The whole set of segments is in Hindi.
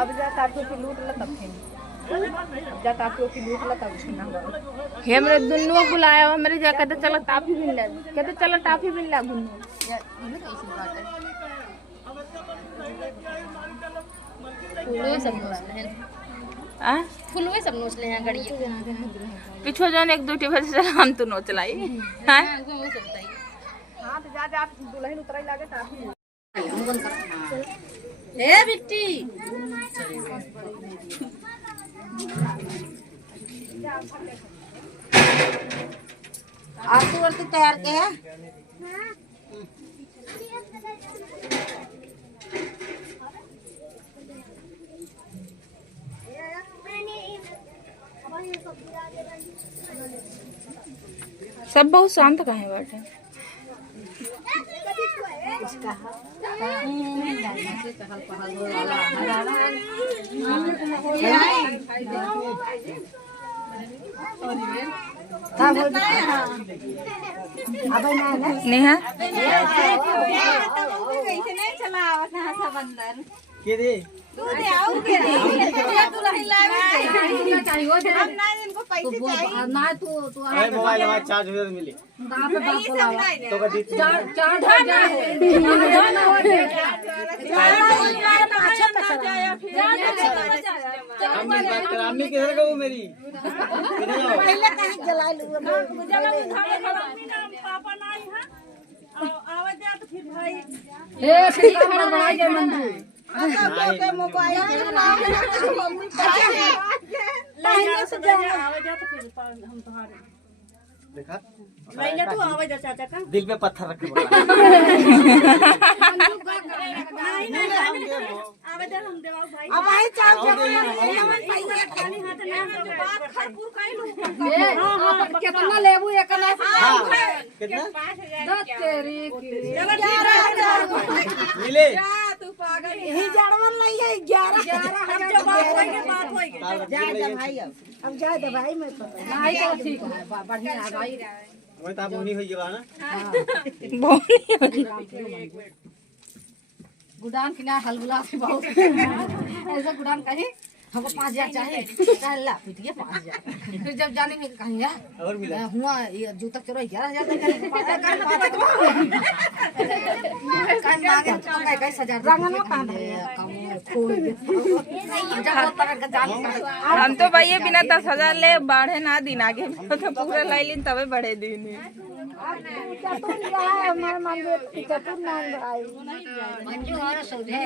अब जा काटो की लूट ला तब खेल जा काटो की लूट ला तब खेलना हे मेरे दुन्नुआ बुलाया हुआ मेरे जा कहते चलो टाफी बिन ले कहते चलो टाफी बिन ला गुन्नू ये कैसी बात है फूलों सब नोच ले आ फूलों सब नोच ले हैं गड़ी पीछे जान एक दूटी बजे से हम तो नोच लाई हां वो सब बताई हां तो जा दुल्हन उतराई लागे टाफी ए बिट्टी आरती वर्ती तैयार के है सब बहुत शांत कहे बैठे नेहा मोबाइल चार्ज मिली मेरी पहले कहीं जला लूं पापा नहीं है आवाज जात फिर भाई ए फिर हमारा बनाई के मंदिर के मोबाइल मम्मी पहले से आवाज जात फिर हम तुम्हारे देखा मैंने तो आवाज चाचा का दिल पे पत्थर रख के बोला नहीं आवाज हम देवा भाई अब आई चाव खाली हाथ ना बात खरपुर कइलू कितना लेबू एकला कितना 5000 तेरी मिले तू पागल यही जड़वन नहीं है 11 हम जब बात होएगी जाए दे भाई अब जाए दे भाई मैं तो नहीं तो ठीक है बढ़िया है भाई वही तो बोनी होई गेला ना गुडान किला हलगुला से बहुत ऐसा गुडान कहे हमको 5000 चाहिए ला पिटिए 5000 फिर जब जाने में कहीं और मिला हुआ ये जूता चोरा 11000 हम तो भाई बिना 10,000 ले बढ़े ना दिन आगे तो पूरा लाई लिन तबे बढ़े दिन मंजू और सौदे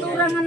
तू रंगन